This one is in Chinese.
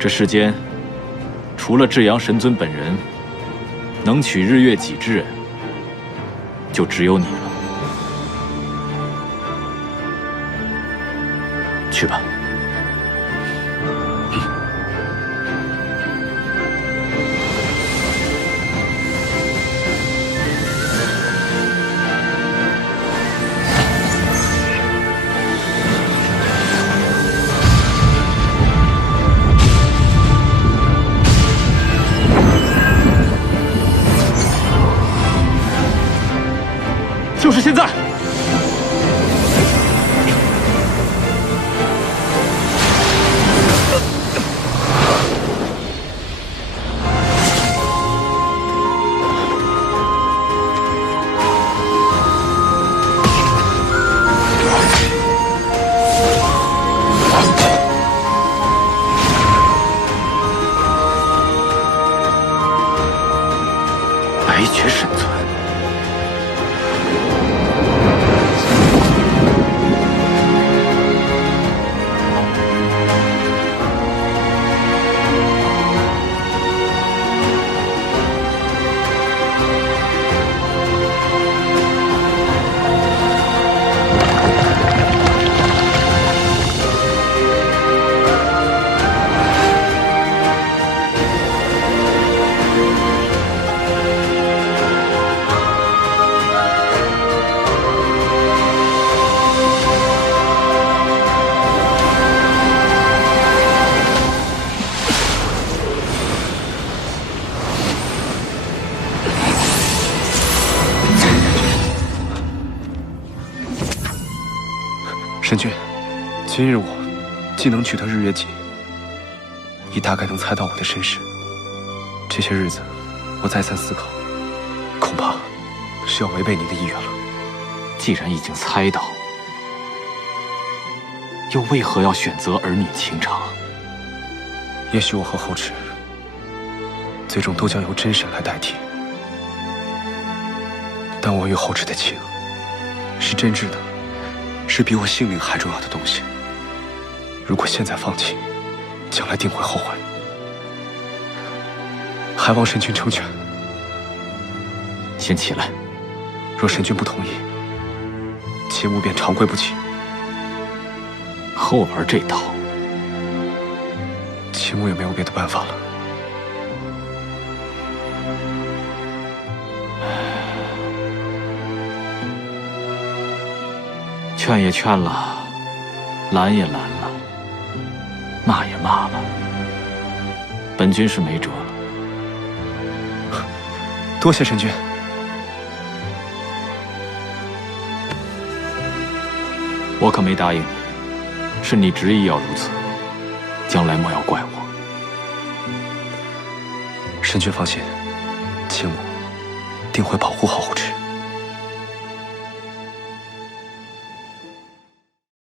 这世间，除了至阳神尊本人，能取日月己之人，就只有你了。去吧。 就是现在！白绝神尊。 神君，今日我既能取得日月戟，已大概能猜到我的身世。这些日子，我再三思考，恐怕是要违背您的意愿了。既然已经猜到，又为何要选择儿女情长？也许我和后池，最终都将由真神来代替。但我与后池的情，是真挚的。 是比我性命还重要的东西。如果现在放弃，将来定会后悔。还望神君成全。先起来。若神君不同意，切勿便长跪不起。和我玩这套，切勿也没有别的办法了。 劝也劝了，拦也拦了，骂也骂了，本君是没辙了。多谢神君。我可没答应你，是你执意要如此，将来莫要怪我。神君放心，青母定会保护好后池。